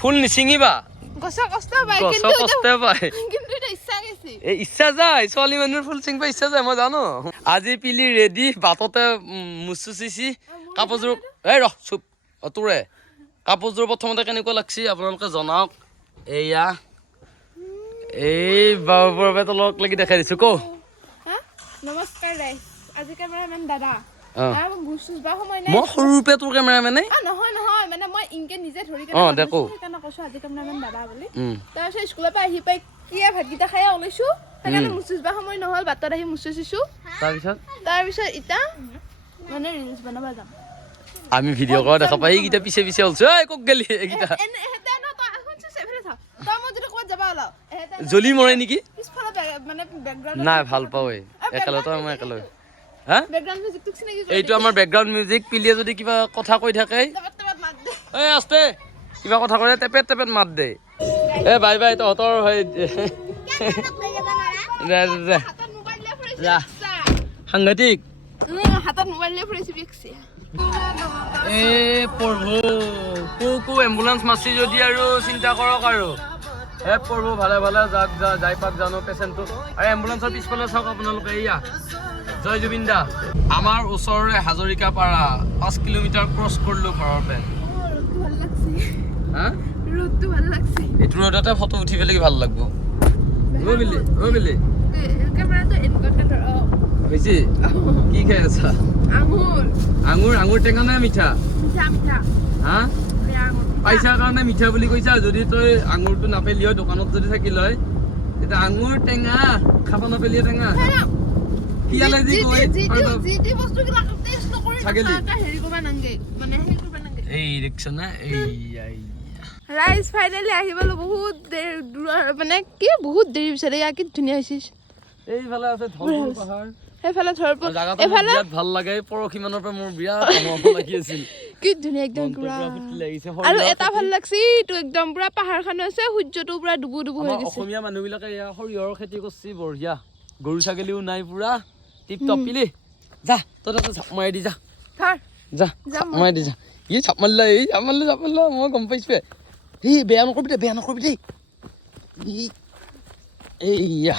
ফুল নিচিঙিবা গছৰ কষ্ট পায় কিন্তু এটা ইচ্ছা গৈছে এই ইচ্ছা যায় ছোৱালী মানুহৰ ফুল চিঙিব ইচ্ছা যায় মই জানো আজি পিলি ৰেডি বাটতে মুচুচিছি কাপোৰযোৰ এই ৰহ চুপ তোৰে কাপোৰযোৰ প্ৰথমতে কেনেকুৱা লাগছি আপোনালোকে জনাওক এয়া এই বাবুৰ বাবে তলক লাগি দেখাই দিছো কো নমস্কাৰ গাইস আজি কেমেৰামেন দাদা মই সৰুৰূপে তোৰ কেমেৰামেনে নহয় মানে মই ইনকে নিজে ধৰি দেখো সেইকাৰণে কৈছো আজি কেমেৰামেন দাদা বুলি তাৰপিছত স্কুলৰ পৰা আহি পাই কিয়া ভাতকেইটা খাই ওলাইছো সেইকাৰণে মুচুচবা সময় নহল বাটত আহি মুচুচিছো তাৰপিছত ইটা মানে ৰিলছ বনাব যাম আমি ভিডিঅ' কৰা দেখা পাই এইকেইটা পিছে পিছে অলছো এই কক গেলি এইকেইটা জ্বলি মৰে নেকি নাই ভাল পাওঁ একেলগে মই একেলগে হা এইটো আমাৰ বেকগ্ৰাউণ্ড মিউজিক পিলিয়ে যদি কিবা কথা কৈ থাকে এই আস্তে কিবা কথা কৈ টেপেট টেপেট মাত দে এ বাই বাই তহঁতৰ সাংঘাতিক হাতত মোবাইল লৈ ফুৰিছে বিকছে এ প্ৰভু কো এম্বুলেন্স মাছি যদি আৰু চিন্তা কৰক আৰু হে প্ৰভু ভালে ভালে যাক যাই পাক জানো পেচেণ্টটো আৰু এম্বুলেন্সৰ পিছফালে চাওক আপোনালোকে এয়া জয় জুবিন দা আমাৰ ওচৰৰে হাজৰিকা পাৰা 5 কিলোমিটাৰ ক্ৰছ কৰিলো ঘৰৰ পৰা ৰ'দটো ভাল লাগছে এইটো ৰ'দতে ফটো উঠি পেলাই ভাল লাগব ও বিলি কেমেৰাটো এনেকুৱাকে ধৰ হৈছে কি খাই আছা আঙুৰ টেঙা নে মিঠা হা পাইছা কাৰণে মিঠা বুলি কৈছা যদি তই আঙুৰটো নাপেলি হয় দোকানত যদি থাকিল হয় তেতিয়া আঙুৰ টেঙা খাব নাপেলি টেঙা কি এলাৰ্জি কয় যি বস্তু কি টেষ্ট নকৰি ছাগলী হেৰি কৰিব নাংগে মানে হেৰি কৰিব নাংগে এই দেখছ না এই ৰাইজ ফাইনালি আহিবলো বহুত দূৰ মানে কি বহুত দেৰি বিচাৰে ইয়া কি ধুনীয়া হৈছিস এইফালে আছে ধলপুৰ পাহাৰ এইফালে ধলপুৰ এইফালে বিৰাট ভাল লাগে পৰখি মানৰ পৰা মোৰ বিৰাট আমৰপ লাগি আছিল কি ধুনীয়া একদম পুৰা আৰু এটা ভাল লাগছি তো একদম পুৰা পাহাৰখন আছে সূৰ্যটো পুৰা ডুবু ডুবু হৈ গৈছে অসমীয়া মানুহবিলাকে ইয়া সৰিয়হৰ খেতি কৰিছে বঢ়িয়া গৰু ছাগলীও নাই পুৰা টিপ টপ পিলি যা তই তাতে ঝাপ মাৰি দি যা যা মাৰি দি যা ই ঝাপ মাৰিলে মই গম পাইছো এই বেয়া নকৰিবি দেই এইয়া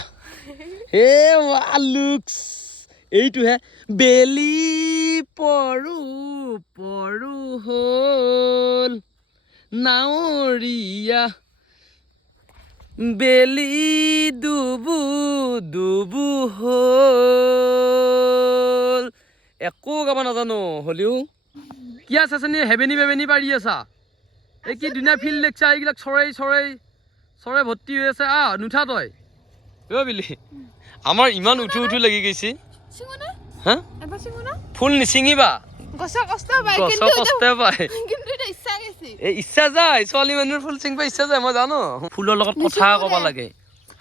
হে লুকছ এইটোহে বেলি পৰু হ'ল নাৱৰীয়া বেলি ডুবু হ'ল একো গাব নাজানো হ'লেও কি আছে হেবেনি বেবেনি পাৰি আছা এই কি ধুনীয়া ফিল্ড দেখছা এইবিলাক চৰাই ভৰ্তি হৈ আছে নুঠা তই বিলি আমাৰ ইমান উঠু লাগি গৈছে হা ফুল নিচিঙিবা গছৰ কষ্ট পায় কিন্তু এটা ইচ্ছা গৈছে এই ইচ্ছা যায় ছোৱালী মানুহৰ ফুল চিঙিব ইচ্ছা যায় মই জানো ফুলৰ লগত কথা ক'ব লাগে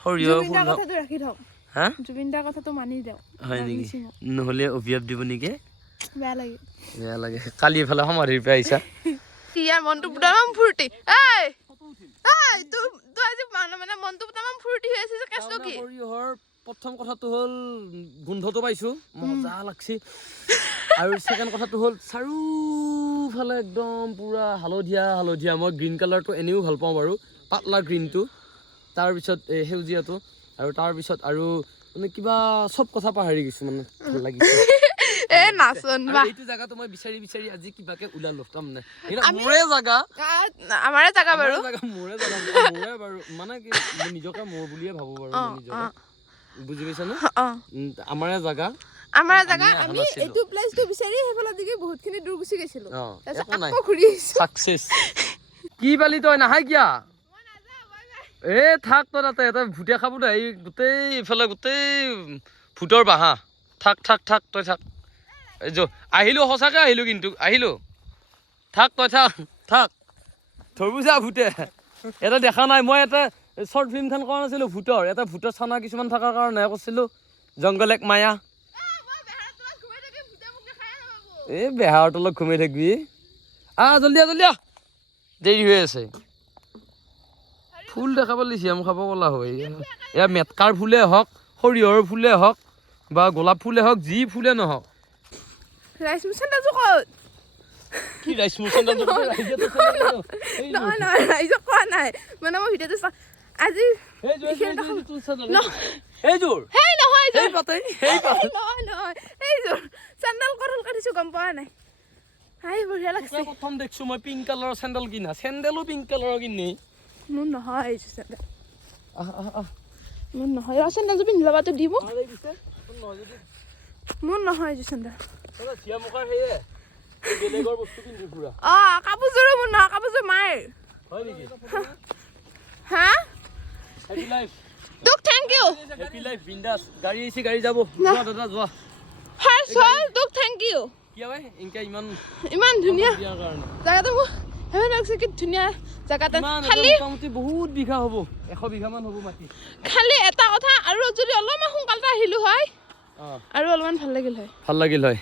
সৰিয়হ ফুল ৰাখি থওক হা জুবিন দাৰ কথাটো মানি দিয়ক হয় নেকি নহ'লে অভিয়াপ দিব নেকি বেয়া লাগে কালি এফালে সমাধিৰ পৰা আহিছা ইয়াৰ মনটো পুটাম ফুৰ্তি এই তই আজি মানে মনটো পুটাম ফুৰ্তি হৈ আছে যে কেছটো কি সৰিয়হৰ প্ৰথম কথাটো হ'ল গোন্ধটো পাইছো মজা লাগছি আৰু ছেকেণ্ড কথাটো হ'ল চাৰিওফালে একদম পুৰা হালধীয়া মই গ্ৰীণ কালাৰটো এনেও ভাল পাওঁ বাৰু পাতলা গ্ৰীণটো তাৰপিছত সেউজীয়াটো আৰু তাৰপিছত আৰু মানে কিবা চব কথা পাহৰি গৈছো মানে ভাল লাগিছে নাচন বা এইটো জায়গাটো মই বিচাৰি আজি কিবাকে ওলালো তাৰমানে মোৰে জায়গা আমাৰে জায়গা বাৰু মোৰে বাৰু মানে কি নিজকে মোৰ বুলিয়ে ভাবো বাৰু নিজকে বুজি পাইছা না আমাৰে জায়গা আমি এইটো প্লেসটো বিচাৰি হেফালে দিকে বহুতখিনি দূৰ গুছি গৈছিলো তাৰপিছত আকৌ ঘূৰি আহিছো সাকসেস কি বালি তই নাহাই কিয়া এ থাক তই তাতে এটা ভুটিয়া খাব দে এই গোটেই ইফালে গোটেই ভুটৰ বাহা থাক তই থাক এই যে আহিলো সঁচাকে কিন্তু আহিলো থাক তই থাক ধৰবুজা ভুটে এটা দেখা নাই মই এটা শৰ্ট ফিল্মখন কৰা নাছিলো এটা ভুটৰ চানা কিছুমান থকাৰ কাৰণে কৈছিলো জংগল এক মায়া এই বেহাৰ তলত ঘুমাই থাকিবি জলদি দেৰি হৈ আছে ফুল দেখাব লিছি আম খাব গলা হয় এয়া মেটকাৰ ফুলে হওক সৰিয়হৰ ফুলে হওক বা গোলাপ ফুলে হওক যি ফুলে নহওক ৰাইচ মিছন দাজু ক'ত কি ৰাইজ মোৰ চেণ্ডেলটো নহয় নহয় ৰাইজক কোৱা নাই মানে মই ভিডিঅ'টো চা আজি এইযোৰ হেই নহয় নহয় নহয় এইযোৰ চেণ্ডেল কঠল কাটিছো গম পোৱা নাই হাই বঢ়িয়া লাগছে প্ৰথম দেখিছো মই পিংক কালাৰৰ চেণ্ডেল কিনা চেণ্ডেলো পিংক কালাৰৰ কিনি মোৰ নহয় এইযোৰ চেণ্ডেল মোৰ নহয় চেণ্ডেলযোৰ পিন্ধি ল'বাতো দিব মোৰ নহয় এইযোৰ চেণ্ডেল কাপোৰযোৰো মোৰ নহয় কাপোৰযোৰ মাৰ হা তোক থেংক ইউ হেপী লাইফ বিন্দাস গাড়ী আহিছে গাড়ী যাব যোৱা দাদা যোৱা ফাৰ্ষ্ট অল তোক থেংক ইউ কি হয় ইনকা ইমান ধুনীয়া জাগাটো মোৰ হেভেন লাগছে কি ধুনীয়া জাগাটা খালি মোটামুটি বহুত বিঘা হ'ব 100 বিঘা মান হ'ব মাটি খালি এটা কথা আৰু যদি অলপমান সোনকালে আহিলো হয় আৰু অলপমান ভাল লাগিল হয়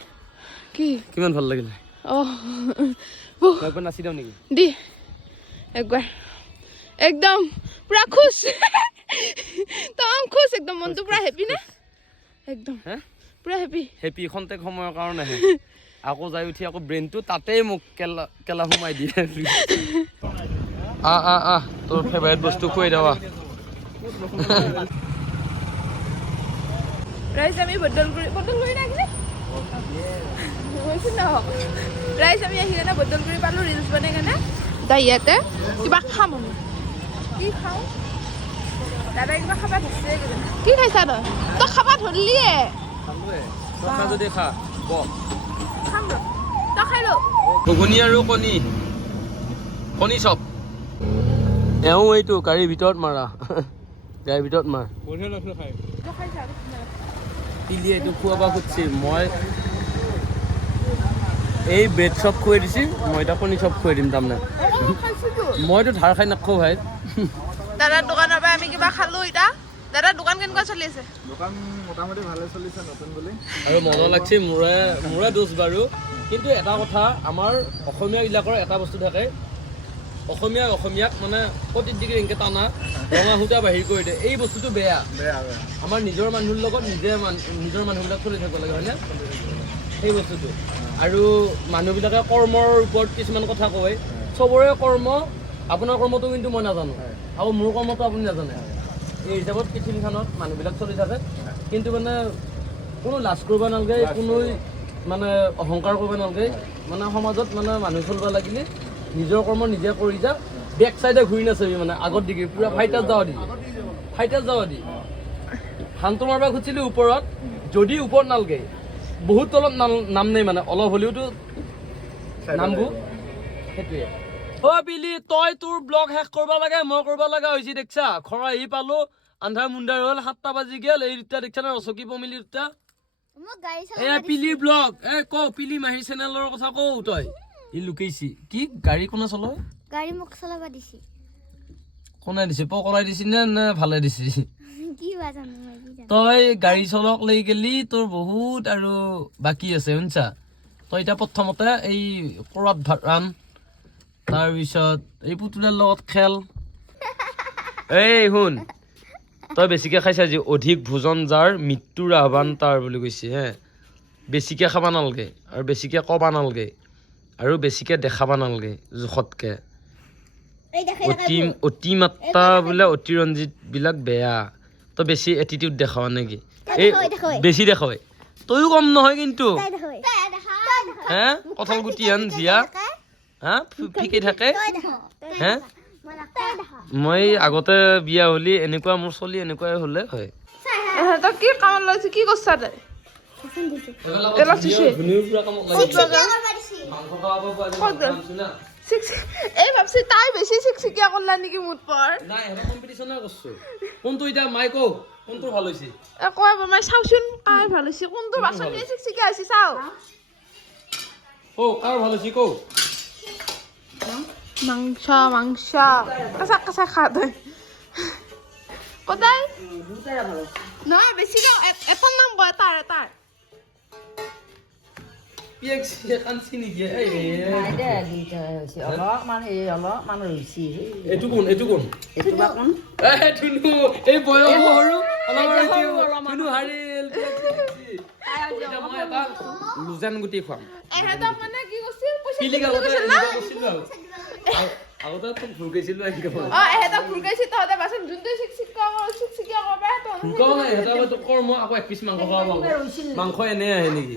কি কিমান ভাল লাগিল একবাৰ নাচি দাও নেকি দি একবাৰ একদম পুৰা খুশ তাম খুশ একদম মনটো পুৰা হেপি না একদম পুৰা হেপি খন্তেক সময়ৰ কাৰণে আকৌ যাই উঠি আকৌ ব্ৰেইনটো তাতেই মোক কেলা সোমাই দিয়ে তোৰ ফেভাৰিট বস্তু খুৱাই দেৱা ৰাইজ আমি বদলগুৰি নাগিলে ৰাইজ আমি আহি কেনে বদলগুৰি পালোঁ ৰিলছ বনাই কেনে দা ইয়াতে কিবা খাম আমি কি খাওঁ দাদা কিবা খাবা ধৰিছে কি খাইছা তই খাবা ধৰিলিয়ে যদি খা খাম ৰ তই খাই ল ঘুগুনি আৰু কণী চপ এওঁ এইটো গাড়ীৰ ভিতৰত মাৰা গাড়ীৰ ভিতৰত মাৰ বঢ়িয়া লাগছে খাই পিলি এইটো খুৱাব খুজিছে মই এই ব্ৰেড চপ খুৱাই দিছে মই এটা কণী চপ খুৱাই দিম তাৰমানে মইতো ধাৰ খাই নাখাওঁ ভাই দাদাৰ দোকানৰ পৰা আমি কিবা খালোঁ এতিয়া দাদাৰ দোকান কেনেকুৱা চলি আছে দোকান মোটামুটি ভালে চলিছে নতুন বুলি আৰু মন লাগছে মোৰে দোষ বাৰু কিন্তু এটা কথা আমাৰ অসমীয়াবিলাকৰ এটা বস্তু থাকে অসমীয়াক মানে প্ৰতিত দিগে এনেকৈ টানা ৰঙা সূতা বাহিৰ কৰি দিয়ে এই বস্তুটো বেয়া আমাৰ নিজৰ মানুহৰ লগত নিজৰ মানুহবিলাক চলি থাকিব লাগে হয়নে সেই বস্তুটো আৰু মানুহবিলাকে কৰ্মৰ ওপৰত কিছুমান কথা কয় চবৰে কৰ্ম আপোনাৰ কৰ্মটো কিন্তু মই নাজানো আৰু মোৰ কৰ্মটো আপুনি নাজানে এই হিচাপত পৃথিৱীখনত মানুহবিলাক চলি থাকে কিন্তু মানে কোনো লাজ কৰিব নালাগে কোনো মানে অহংকাৰ কৰিব নালাগে মানে সমাজত মানে মানুহ চলিব লাগিলে নিজৰ কৰ্ম নিজে কৰি যা বেক চাইডে ঘূৰি নাচাবি মানে আগত দিগি পুৰা ফাইটাৰ যাৱ দি শান্ত মাৰবা খুজিছিলোঁ ওপৰত যদি ওপৰত নালগে বহুত তলত নাম নাই মানে অলপ হ'লেওতো নামবোৰ সেইটোৱে পিলি তই তোৰ ব্লগ শেষ কৰিব লাগে মই কৰিব লগা হৈছে দেখছা খৰা আহি পালো আন্ধাৰ মুন্ধাৰ হ'ল 7টা বাজি গেল এই দুটা দেখছা না ৰচকি পমিলি দুটা এয়া পিলি ব্লগ পিলি মাহী চেনেলৰ কথা কওঁ তই ই লুকাইছি কি গাড়ী কোনে চলায় গাড়ী মোক চলাব দিছি কোনে দিছে পকৰাই দিছি নে ভালে দিছি কি বাজানো তই গাড়ী চলক লৈ গেলি তোৰ বহুত আৰু বাকী আছে শুনছা তই এতিয়া প্ৰথমতে এই কৰাত ভাত ৰান তাৰপিছত এই পুতুলাৰ লগত খেল এই শুন তই বেছিকৈ খাইছা যি অধিক ভোজন যাৰ মৃত্যুৰ আহ্বান তাৰ বুলি কৈছে হে বেছিকৈ খাব নালাগে আৰু বেছিকৈ ক'ব নালাগে আৰু বেছিকৈ দেখাব নালাগে জোখতকৈ অতিমাত্ৰা বোলে অতিৰঞ্জিতবিলাক বেয়া তই বেছি এটিটিউড দেখাৱ নেকি এই বেছি দেখায় তইও কম নহয় কিন্তু হে কঁঠাল গুটি হেন জীয়া ফিকি থাকে হে মই আগতে বিয়া হ'লি এনেকুৱা মোৰ চলি এনেকুৱাই হ'লে হয় তই কি কামত লাগিছে কি কৰিছা তই এই ভাবছি তাই বেছি চিকচিকিয়া কৰলা নেকি মোৰ পৰ কোনটো এতিয়া মাই কও কোনটো ভাল হৈছে কয় মই চাওচোন কাৰ ভাল হৈছে কোনটো বাচনি চিকচিকিয়া হৈছে চাও কাৰ ভাল হৈছে কও মাংস কেঁচা খা তই কদাই নহয় বেছি এটাৰ নাম কয় এটাৰ এইটো কোন এই বয়স সৰু লুজান গুটি খুৱাম এহেঁতক মানে কি কৈছিল ফিলিং আগতে এনেকুৱা কৰিছিলোঁ আগতে তোক ভুল কৈছিলোঁ এনেকৈ এহেঁতক ভুলকাইছি তহঁতে বাচোন যোনটো চিকচিকিয়া কৰিব পাৰে ভুল কৰা নাই সিহঁতে তোক কৰ মই আকৌ 1 পিচ মাংস খাব মাংস এনেই আহে নেকি